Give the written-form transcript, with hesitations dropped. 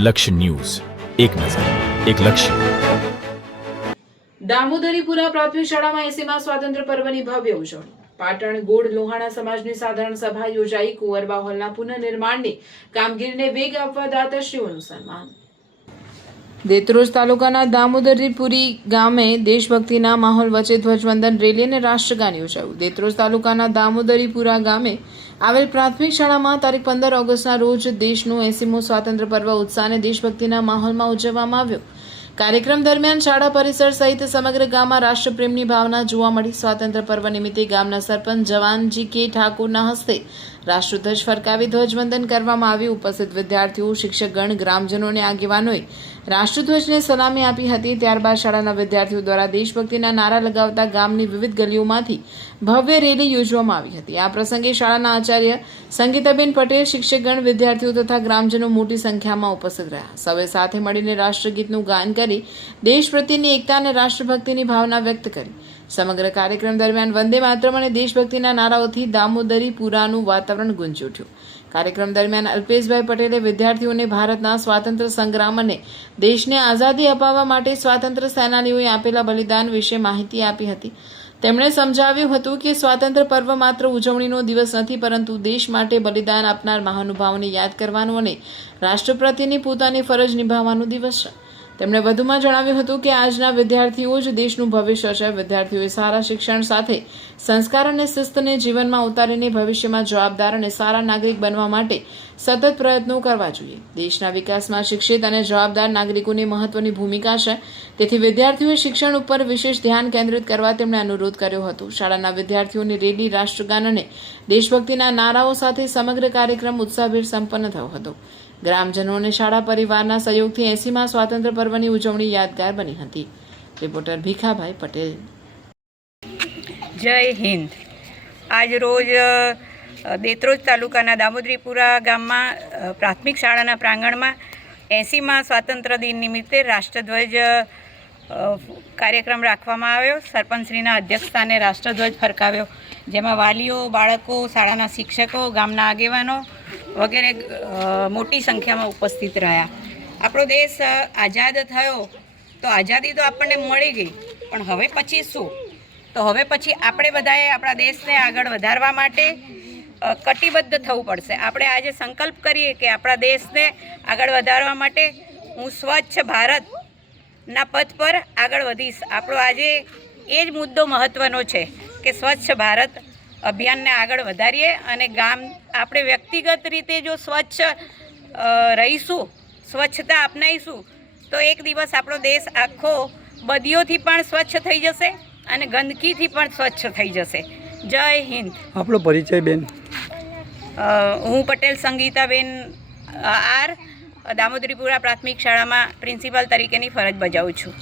લક્ષ્ય ન્યૂઝ, એક નજર, એક લક્ષ્ય. દામોદરીપુરા પ્રાથમિક શાળામાં 80મા સ્વાતંત્ર્ય પર્વની ભવ્ય ઉજવણી. પાટણ ગોળ લોહાણા સમાજની સાધારણ સભા યોજાઈ. કુંવરબા હોલના પુનઃનિર્માણની કામગીરીને વેગ આપવા દાતાશ્રીઓનું સન્માન. દેત્રોજ તાલુકાના દામોદરીપુરી ગામે દેશભક્તિના માહોલ વચ્ચે ધ્વજવંદન રેલી અને રાષ્ટ્રગાન યોજાયું. દેત્રોજ તાલુકાના દામોદરીપુરા ગામે આવેલ પ્રાથમિક શાળામાં તારીખ 15 ઓગસ્ટના રોજ દેશનું 80મો સ્વાતંત્ર્ય પર્વ ઉત્સાહ અને દેશભક્તિના માહોલમાં ઉજવવામાં આવ્યો. કાર્યક્રમ દરમિયાન શાળા પરિસર સહિત સમગ્ર ગામમાં રાષ્ટ્રપ્રેમની ભાવના જોવા મળી. સ્વાતંત્ર્ય પર્વ નિમિત્તે ગામના સરપંચ જવાનજી કે ઠાકોરના હસ્તે રાષ્ટ્રધ્વજ ફરકાવી ધ્વજવંદન કરવામાં આવ્યું. ઉપસ્થિત વિદ્યાર્થીઓ, શિક્ષકગણ, ગ્રામજનો અને આગેવાનોએ રાષ્ટ્રધ્વજને સલામી આપી હતી. ત્યારબાદ શાળાના વિદ્યાર્થીઓ દ્વારા દેશભક્તિના નારા લગાવતા ગામની વિવિધ ગલીઓમાંથી ભવ્ય રેલી યોજવામાં આવી હતી. આ પ્રસંગે શાળાના આચાર્ય સંગીતાબેન પટેલ, શિક્ષકગણ, વિદ્યાર્થીઓ તથા ગ્રામજનો મોટી સંખ્યામાં ઉપસ્થિત રહ્યા. સૌએ સાથે મળીને રાષ્ટ્રગીતનું ગાન કરી દેશ પ્રત્યેની એકતા અને રાષ્ટ્રભક્તિની ભાવના વ્યક્ત કરી. સમગ્ર કાર્યક્રમ દરમિયાન વંદે માતરમ અને દેશભક્તિના નારાઓથી દામોદરીપુરાનું વાતાવરણ ગુંજી ઉઠ્યું. કાર્યક્રમ દરમિયાન અલ્પેશભાઈ પટેલે વિદ્યાર્થીઓને ભારતના સ્વાતંત્ર્ય સંગ્રામ અને દેશને આઝાદી અપાવવા માટે સ્વાતંત્ર્ય સેનાનીઓએ આપેલા બલિદાન વિશે માહિતી આપી હતી. તેમણે સમજાવ્યું હતું કે સ્વાતંત્ર્ય પર્વ માત્ર ઉજવણીનો દિવસ નથી, પરંતુ દેશ માટે બલિદાન આપનાર મહાનુભાવોને યાદ કરવાનો અને રાષ્ટ્ર પ્રત્યેની પોતાની ફરજ નિભાવવાનો દિવસ છે. તેમણે વધુમાં જણાવ્યું હતું કે આજના વિદ્યાર્થીઓ જ દેશનું ભવિષ્ય છે. વિદ્યાર્થીઓએ સારા શિક્ષણ સાથે સંસ્કાર અને શિસ્તને જીવનમાં ઉતારીને ભવિષ્યમાં જવાબદાર અને સારા નાગરિક બનવા માટે સતત પ્રયત્નો કરવા જોઈએ. દેશના વિકાસમાં શિક્ષિત અને જવાબદાર નાગરિકોની મહત્વની ભૂમિકા છે. તેથી વિદ્યાર્થીઓએ શિક્ષણ ઉપર વિશેષ ધ્યાન કેન્દ્રિત કરવા તેમણે અનુરોધ કર્યો હતો. શાળાના વિદ્યાર્થીઓની રેલી, રાષ્ટ્રગાન અને દેશભક્તિના નારાઓ સાથે સમગ્ર કાર્યક્રમ ઉત્સાહભેર સંપન્ન થયો હતો. ગ્રામજનો અને શાળા પરિવારના સહયોગથી 80મા સ્વાતંત્ર્ય પર્વની ઉજવણી યાદગાર બની હતી. રિપોર્ટર ભીખાભાઈ પટેલ. જય હિન્દ. આજ રોજ દેત્રોજ તાલુકાના દામોદરીપુરા ગામમાં પ્રાથમિક શાળાના પ્રાંગણમાં 80મા સ્વાતંત્ર્ય દિન નિમિત્તે રાષ્ટ્રધ્વજ કાર્યક્રમ રાખવામાં આવ્યો. સરપંચશ્રીના અધ્યક્ષસ્થાને રાષ્ટ્રધ્વજ ફરકાવ્યો, જેમાં વાલીઓ, બાળકો, શાળાના શિક્ષકો, ગામના આગેવાનો વગેરે મોટી સંખ્યામાં ઉપસ્થિત રહ્યા. આપણો દેશ આઝાદ થયો તો આઝાદી તો આપણને મળી ગઈ, પણ હવે પછી શું? તો હવે પછી આપણે બધાએ આપણા દેશને આગળ વધારવા માટે કટિબદ્ધ થવું પડશે. આપણે આજે સંકલ્પ કરીએ કે આપણા દેશને આગળ વધારવા માટે હું સ્વચ્છ ભારતના પથ પર આગળ વધીશ. આપણો આજે એ જ મુદ્દો મહત્ત્વનો છે કે સ્વચ્છ ભારત અભિયાનને આગળ વધારીએ અને આપણે વ્યક્તિગત રીતે જો સ્વચ્છ રહીશું, સ્વચ્છતા અપનાવીશું, તો એક દિવસ આપણો દેશ આખો બદીઓથી પણ સ્વચ્છ થઈ જશે અને ગંદકીથી પણ સ્વચ્છ થઈ જશે. જય હિન્દ. આપણો પરિચય બેન? હું પટેલ સંગીતાબેન આર, દામોદરીપુરા પ્રાથમિક શાળામાં પ્રિન્સિપાલ તરીકેની ફરજ બજાવું છું.